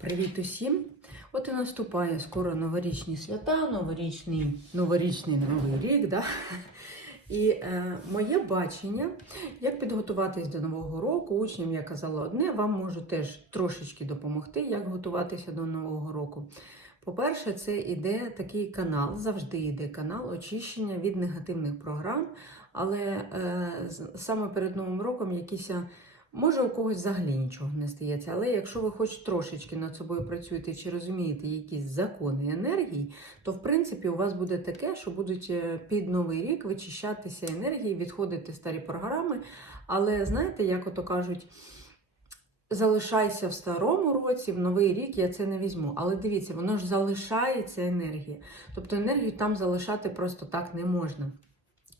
Привіт усім! От і наступає скоро новорічні свята, новорічний, новорічний новий рік. Да? І е, моє бачення, як підготуватись до Нового року, учням я казала одне, вам можу теж трошечки допомогти, як готуватися до Нового року. По-перше, це іде такий канал, завжди йде канал очищення від негативних програм, але е, саме перед Новим роком якісь. Може, у когось взагалі нічого не стається, але якщо ви хоч трошечки над собою працюєте чи розумієте якісь закони енергії, то в принципі у вас буде таке, що будуть е, під новий рік вичищатися енергії, відходити старі програми. Але знаєте, як ото кажуть, залишайся в старому році, в новий рік я це не візьму. Але дивіться, воно ж залишається енергія. Тобто енергію там залишати просто так не можна.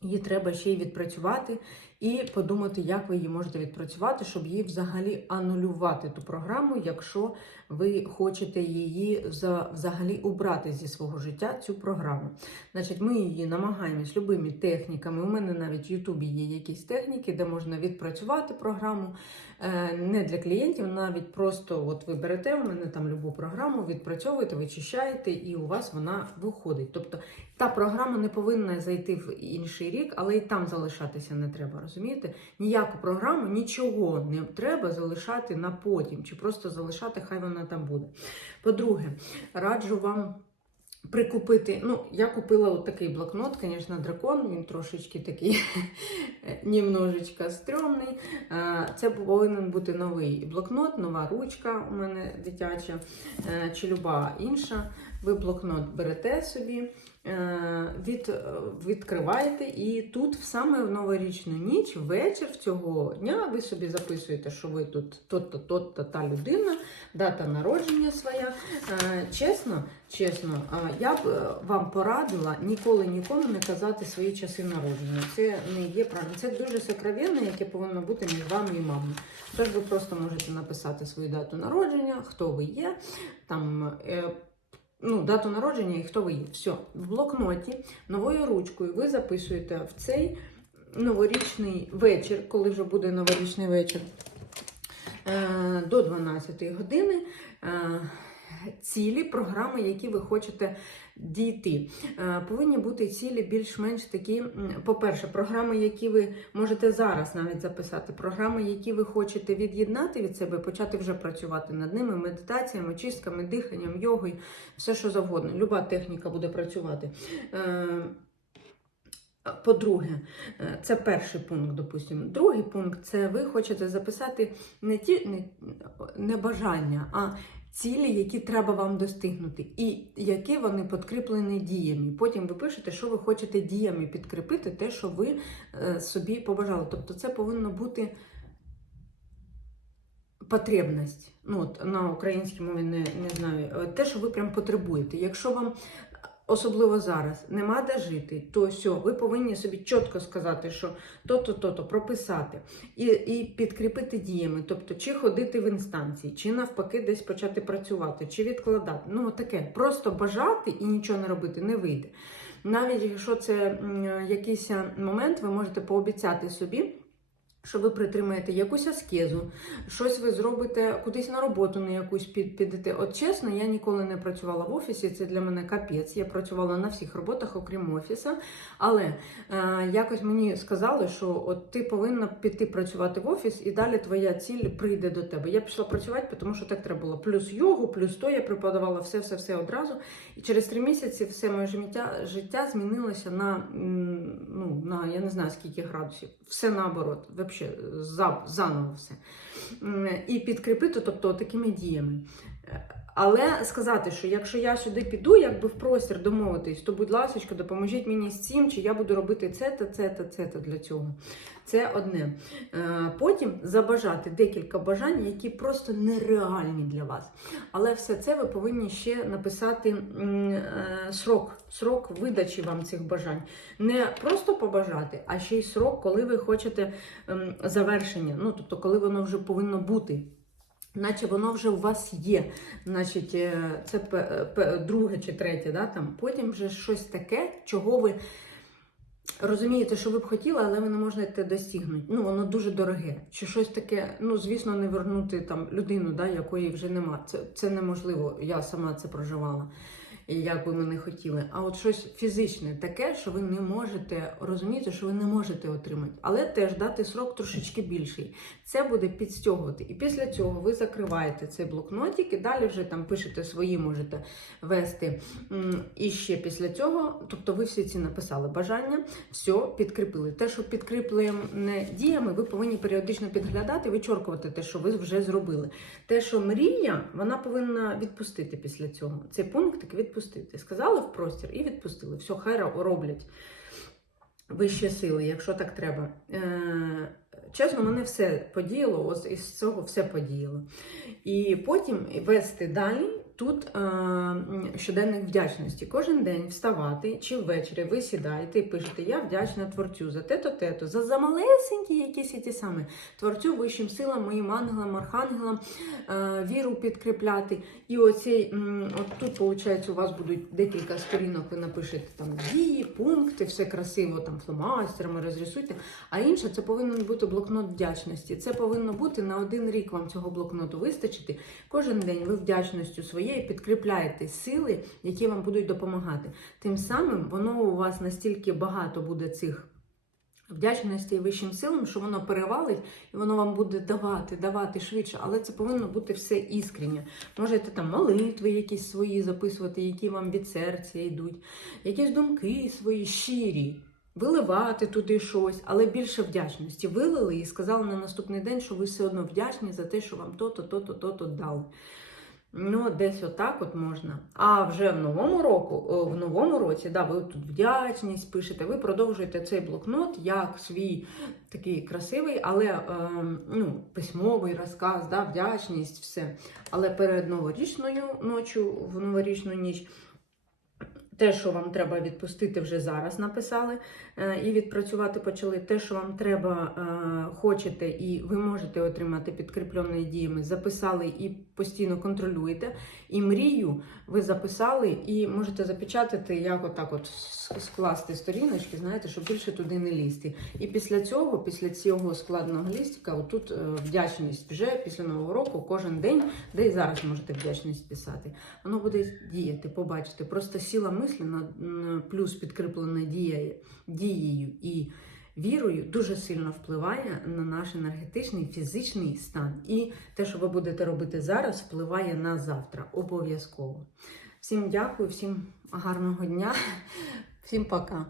Її треба ще й відпрацювати і подумати, як ви її можете відпрацювати, щоб її взагалі анулювати ту програму, якщо ви хочете її за- взагалі убрати зі свого життя цю програму. Значить, ми її намагаємось любими техніками. У мене навіть в Ютубі є якісь техніки, де можна відпрацювати програму е, не для клієнтів, навіть просто от ви берете у мене там любу програму, відпрацьовуєте, вичищаєте, і у вас вона виходить. Тобто та програма не повинна зайти в інший рік, але і там залишатися не треба. Розумієте? Ніяку програму, нічого не треба залишати на потім, чи просто залишати, хай вона там буде. По-друге, раджу вам. Прикупити, ну, я купила от такий блокнот, звісно, дракон, він трошечки такий немножечко стрьомний. Це повинен бути новий блокнот, нова ручка у мене дитяча, е, чи люба інша. Ви блокнот берете собі, від, е, відкриваєте, і тут саме в новорічну ніч, вечір цього дня, ви собі записуєте, що ви тут то-то, то-то, та людина, дата народження своя. Е, Чесно, чесно, е, я б е, вам порадила ніколи нікому не казати свої часи народження. Це не є правильно. Це дуже сокровенне, яке повинно бути між вами і мамою. Тож ви просто можете написати свою дату народження, хто ви є, там. Е, Ну, дату народження і хто ви є. Все, в блокноті новою ручкою ви записуєте в цей новорічний вечір, коли вже буде новорічний вечір, е, до 12 години. Е, Цілі програми, які ви хочете дійти. Е, Повинні бути цілі більш-менш такі, по-перше, програми, які ви можете зараз навіть записати, програми, які ви хочете від'єднати від себе, почати вже працювати над ними, медитаціями, чистками, диханням, йогою, все що завгодно. Люба техніка буде працювати. По-друге, е, це перший пункт, допустимо. Другий пункт це ви хочете записати не ті не, не бажання, а цілі, які треба вам достигнути, і які вони підкріплені діями. Потім ви пишете, що ви хочете діями підкріпити, те, що ви е, собі побажали. Тобто це повинно бути потребність. Ну, от, на українській мові не, не знаю, е, те, що ви прям потребуєте. Якщо вам особливо зараз нема де жити, то все, ви повинні собі чітко сказати, що то-то, то-то, прописати і, і підкріпити діями, тобто чи ходити в інстанції, чи навпаки десь почати працювати, чи відкладати. Ну, таке, просто бажати і нічого не робити не вийде. Навіть якщо це якийсь момент, ви можете пообіцяти собі. Що ви притримаєте якусь аскезу, щось ви зробите кудись на роботу на якусь під, підете. От чесно, я ніколи не працювала в офісі, це для мене капець. Я працювала на всіх роботах, окрім офіса. Але е, якось мені сказали, що от ти повинна піти працювати в офіс, і далі твоя ціль прийде до тебе. Я пішла працювати, тому що так треба було. Плюс йогу, плюс то я преподавала все, все, все одразу. І через три місяці все моє життя, життя змінилося на ну на я не знаю скільки градусів. Все наоборот, взагалі заново все. І підкріпити, тобто такими діями. Але сказати, що якщо я сюди піду, якби в простір домовитись, то будь ласка, допоможіть мені з цим, чи я буду робити це та це та це та для цього. Це одне. Е, Потім забажати декілька бажань, які просто нереальні для вас. Але все це ви повинні ще написати е, срок, срок видачі вам цих бажань. Не просто побажати, а ще й срок, коли ви хочете ем, завершення. Ну, тобто, коли воно вже повинно бути. Наче воно вже у вас є. Значить, е, це пе- друге чи третє, да, там. потім вже щось таке, чого ви розумієте, що ви б хотіли, але ви не можете досягнути. Ну, воно дуже дороге. Чи щось таке, ну, звісно, не вернути там людину, да, якої вже нема. Це, це неможливо. Я сама це проживала. Як би ми не хотіли, а от щось фізичне, таке, що ви не можете розумієте, що ви не можете отримати, але теж дати срок трошечки більший. Це буде підстягувати. І після цього ви закриваєте цей блокнотик і далі вже там пишете свої, можете вести. І ще після цього, тобто ви всі ці написали бажання, все підкріпили. Те, що підкріплене діями, ви повинні періодично підглядати, вичоркувати те, що ви вже зробили. Те, що мрія, вона повинна відпустити після цього. Цей пунктик відпустити. Сказали в простір і відпустили. Все, хай роблять вищі сили, якщо так треба. Е, чесно, мене все подіяло, ось із цього все подіяло. І потім вести далі. Тут е, м, щоденник вдячності. Кожен день вставати чи ввечері ви сідаєте і пишете Я вдячна творцю за те-то, те-то, за, малесенькі якісь і ті самі творцю, вищим силам, моїм ангелам, архангелам, е, віру підкріпляти. І оцей, от тут, виходить, у вас будуть декілька сторінок, ви напишете там дії, пункти, все красиво, там фломастерами розрисуйте. А інше це повинен бути блокнот вдячності. Це повинно бути на один рік вам цього блокноту вистачити. Кожен день ви вдячністю своєю підкріпляєте сили, які вам будуть допомагати. Тим самим воно у вас настільки багато буде цих. Вдячності вищим силам, що воно перевалить і воно вам буде давати, давати швидше, але це повинно бути все іскреннє. Можете там молитви якісь свої записувати, які вам від серця йдуть, якісь думки свої щирі, виливати туди щось, але більше вдячності. Вилили і сказали на наступний день, що ви все одно вдячні за те, що вам то-то, то-то, то-то дали. Ну, десь отак от можна. А вже в новому року, в новому році, да, ви тут вдячність пишете, ви продовжуєте цей блокнот як свій такий красивий, але е, ну, письмовий розказ, да, вдячність, все. Але перед новорічною ночю, в новорічну ніч. Те, що вам треба відпустити, вже зараз написали е, і відпрацювати почали. Те, що вам треба, е, хочете і ви можете отримати підкріпленими діями, записали і постійно контролюєте. І мрію ви записали і можете запечатати, як отак от скласти сторіночки, знаєте, щоб більше туди не лізти. І після цього, після цього складного лістика, отут е, вдячність вже після нового року, кожен день, де і зараз можете вдячність писати. Воно буде діяти, побачите. Просто сила мислі на, на плюс підкріплена дією і вірою дуже сильно впливає на наш енергетичний фізичний стан. І те, що ви будете робити зараз, впливає на завтра. Обов'язково. Всім дякую, всім гарного дня, всім пока.